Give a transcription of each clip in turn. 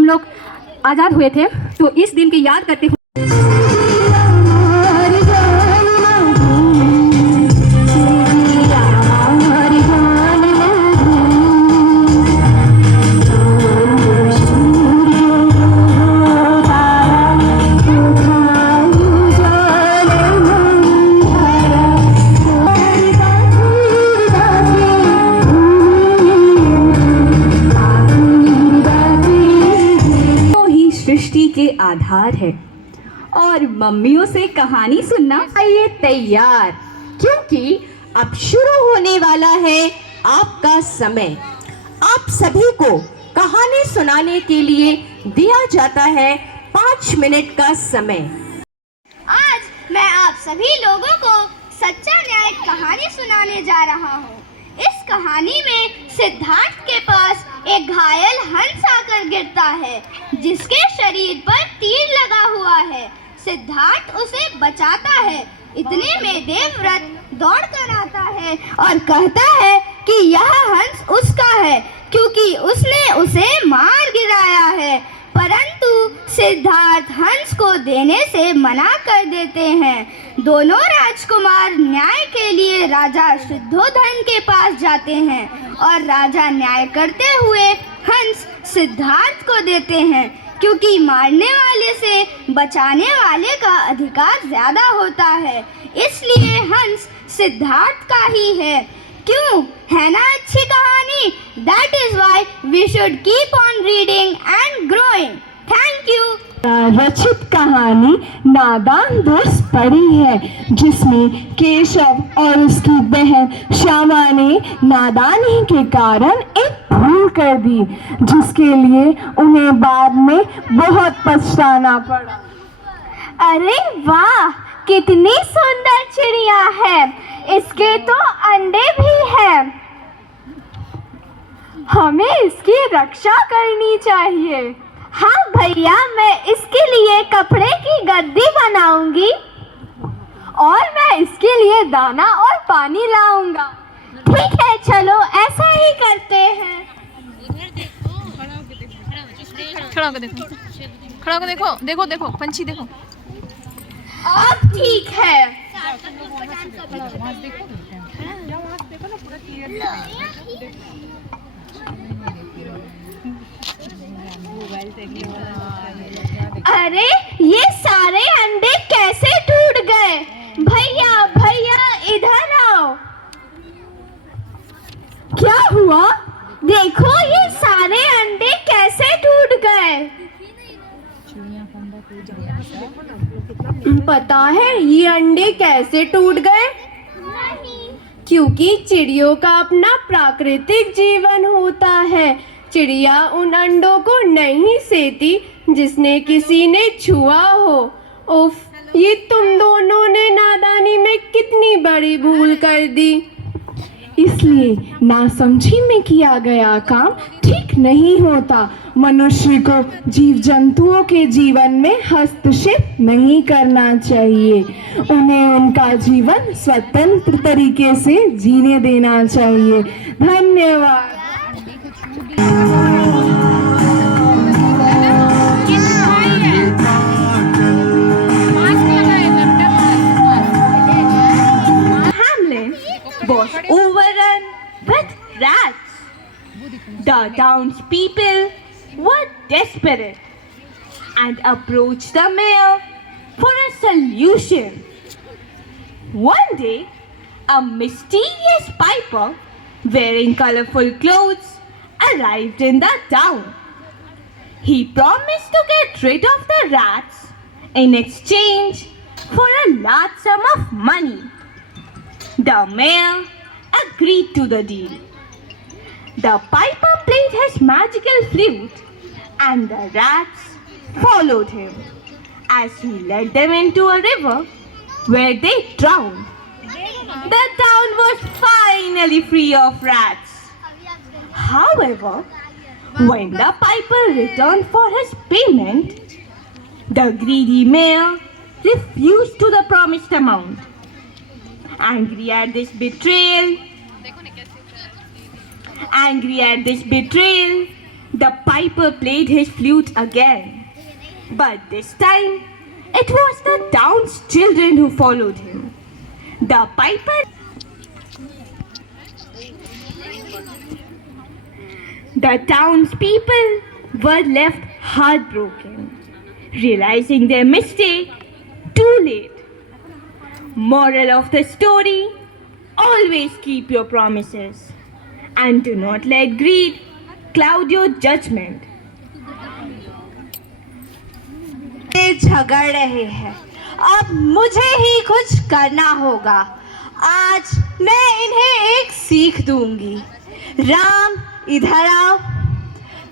हम लोग आज़ाद हुए थे, तो इस दिन की याद करते हुए सृष्टि के आधार है और मम्मियों से कहानी सुनना आइए तैयार, क्योंकि अब शुरू होने वाला है आपका समय। आप सभी को कहानी सुनाने के लिए दिया जाता है 5 मिनट का समय। आज मैं आप सभी लोगों को सच्चा न्याय कहानी सुनाने जा रहा हूँ। इस कहानी में सिद्धार्थ के पास एक घायल हंस आकर गिरता है, जिसके शरीर पर तीर लगा हुआ है। सिद्धार्थ उसे बचाता है। इतने में देवव्रत दौड़ कर आता है और कहता है कि यह हंस उसका है, क्योंकि उसने उसे मार गिराया है। परंतु सिद्धार्थ हंस को देने से मना कर देते हैं। दोनों राजकुमार न्याय के लिए राजा शुद्धोधन के पास जाते हैं और राजा न्याय करते हुए हंस सिद्धार्थ को देते हैं, क्योंकि मारने वाले से बचाने वाले का अधिकार ज्यादा होता है। इसलिए हंस सिद्धार्थ का ही है। क्यों है ना अच्छी कहानी? That is why we should keep on reading and growing. Thank you. रचित कहानी नादान दोस्त पढ़ी है, जिसमें केशव और उसकी बहन श्यामा ने नादानी के कारण एक भूल कर दी, जिसके लिए उन्हें बाद में बहुत पछताना पड़ा। अरे वाह, कितनी सुंदर चिड़िया है। इसके तो अंडे भी हैं। हमें इसकी रक्षा करनी चाहिए। हाँ भैया, मैं इसके लिए कपड़े की गद्दी बनाऊंगी और मैं इसके लिए दाना और पानी लाऊंगा। ठीक है, चलो ऐसा ही करते हैं। खड़ा होकर देखो, खड़ा होकर देखो, देखो देखो पंछी देखो। अब ठीक है। अरे ये सारे अंडे कैसे टूट गए? भैया भैया इधर आओ। क्या हुआ? देखो ये सारे अंडे कैसे टूट गए। पता है ये अंडे कैसे टूट गए? क्योंकि चिड़ियों का अपना प्राकृतिक जीवन होता है। चिड़िया उन अंडों को नहीं सेती जिसने किसी ने छुआ हो। उफ, ये तुम दोनों ने नादानी में कितनी बड़ी भूल कर दी। इसलिए नासमझी में किया गया काम ठीक नहीं होता। मनुष्य को जीव जंतुओं के जीवन में हस्तक्षेप नहीं करना चाहिए। उन्हें उनका जीवन स्वतंत्र तरीके से जीने देना चाहिए। धन्यवाद। Was overrun with rats. The townspeople were desperate and approached the mayor for a solution. One day, a mysterious piper wearing colorful clothes arrived in the town. He promised to get rid of the rats in exchange for a large sum of money. The mayor agreed to the deal. The piper played his magical flute and the rats followed him as he led them into a river where they drowned. The town was finally free of rats. However, when the piper returned for his payment, the greedy mayor refused to the promised amount. Angry at this betrayal, the piper played his flute again. But this time, it was the town's children who followed him. The piper... The townspeople were left heartbroken, realizing their mistake too late. Moral of the story: always keep your promises and do not let greed cloud your judgment. ये झगड़ रहे हैं, अब मुझे ही कुछ करना होगा। आज मैं इन्हें एक सीख दूंगी। राम, इधर आओ।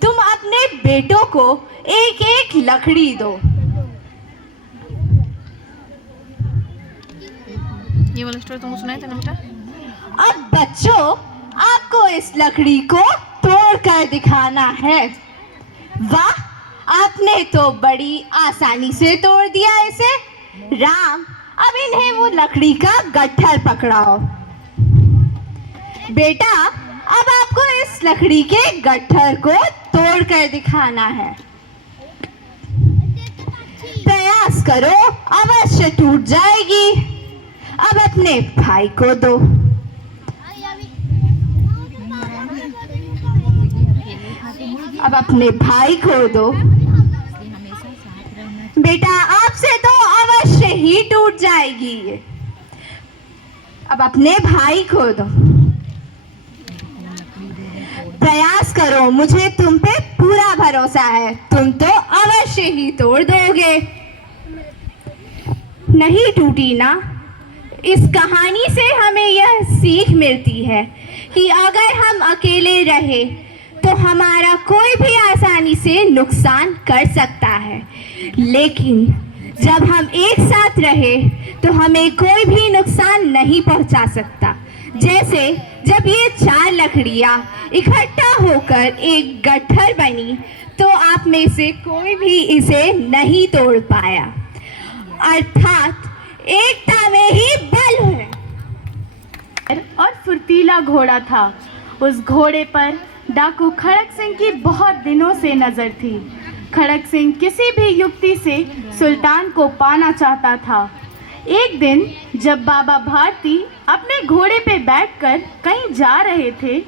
तुम अपने बेटों को एक एक लकड़ी दो। ये वाला स्टोरी तुमको सुनाया था ना बेटा? अब बच्चों, आपको इस लकड़ी को तोड़कर दिखाना है। वाह, आपने तो बड़ी आसानी से तोड़ दिया इसे। राम, अब इन्हें वो लकड़ी का गट्ठर पकड़ाओ। बेटा, अब आपको इस लकड़ी के गट्ठर को तोड़कर दिखाना है। प्रयास करो, अवश्य टूट जाएगी। अब अपने भाई को दो। अब अपने भाई को दो। बेटा, आपसे तो अवश्य ही टूट जाएगी ये। अब अपने भाई को दो। प्रयास करो, मुझे तुम पे पूरा भरोसा है। तुम तो अवश्य ही तोड़ दोगे। नहीं टूटी ना। इस कहानी से हमें यह सीख मिलती है कि अगर हम अकेले रहे तो हमारा कोई भी आसानी से नुकसान कर सकता है, लेकिन जब हम एक साथ रहे तो हमें कोई भी नुकसान नहीं पहुंचा सकता। जैसे जब ये 4 लकड़ियां इकट्ठा होकर एक गट्ठर बनी तो आप में से कोई भी इसे नहीं तोड़ पाया। अर्थात एकता में ही बल है। और फुर्तीला घोड़ा था। उस घोड़े पर डाकू खड़क सिंह की बहुत दिनों से नजर थी। खड़क सिंह किसी भी युक्ति से सुल्तान को पाना चाहता था। एक दिन जब बाबा भारती अपने घोड़े पे बैठकर कहीं जा रहे थे,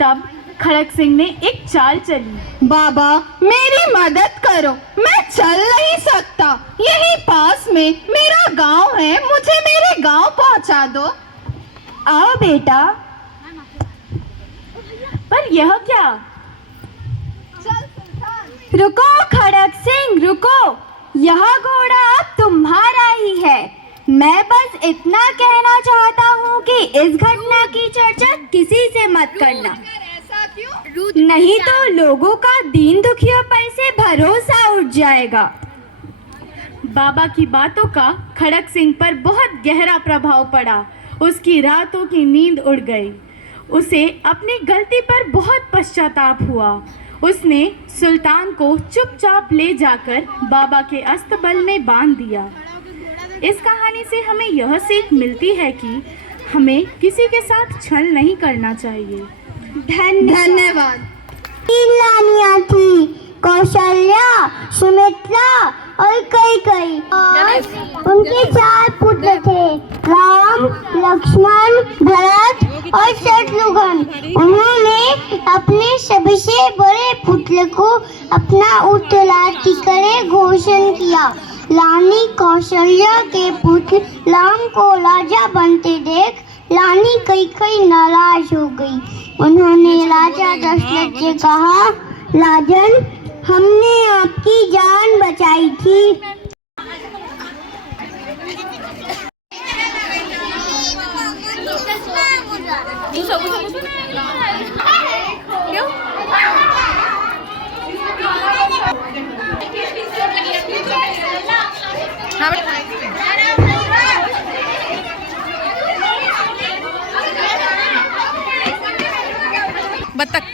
तब खड़क सिंह ने एक चाल चली। बाबा, मेरी मदद करो, मैं चल नहीं सकता। यहीं पास में मेरा गांव है, मुझे मेरे गांव पहुंचा दो। आओ बेटा। पर यह क्या? रुको खड़क सिंह, रुको। यह घोड़ा अब तुम्हारा ही है। मैं बस इतना कहना चाहता हूँ कि इस घटना की चर्चा किसी से मत करना, नहीं तो लोगों का दीन दुखियों पर से भरोसा उठ जाएगा। बाबा की बातों का खड़क सिंह पर बहुत गहरा प्रभाव पड़ा। उसकी रातों की नींद उड़ गई। उसे अपनी गलती पर बहुत पश्चाताप हुआ। उसने सुल्तान को चुपचाप ले जाकर बाबा के अस्तबल में बांध दिया। इस कहानी से हमें यह सीख मिलती है कि हमें किसी के साथ छल नहीं करना चाहिए। धन्यवाद। 3 रानियां थी, कौशल्या, सुमित्रा और कई और उनके 4 पुत्र थे, राम, लक्ष्मण, भरत और शत्रुघ्न। उन्होंने अपने सबसे बड़े पुत्र को अपना उत्तराधिकारी घोषित किया। रानी कौशल्या के पुत्र राम को राजा बनते देख रानी कई नाराज हो गई। उन्होंने राजा दशरथ से कहा, राजन, हमने आपकी जान बचाई थी। क्यों? हाँ बत्तख।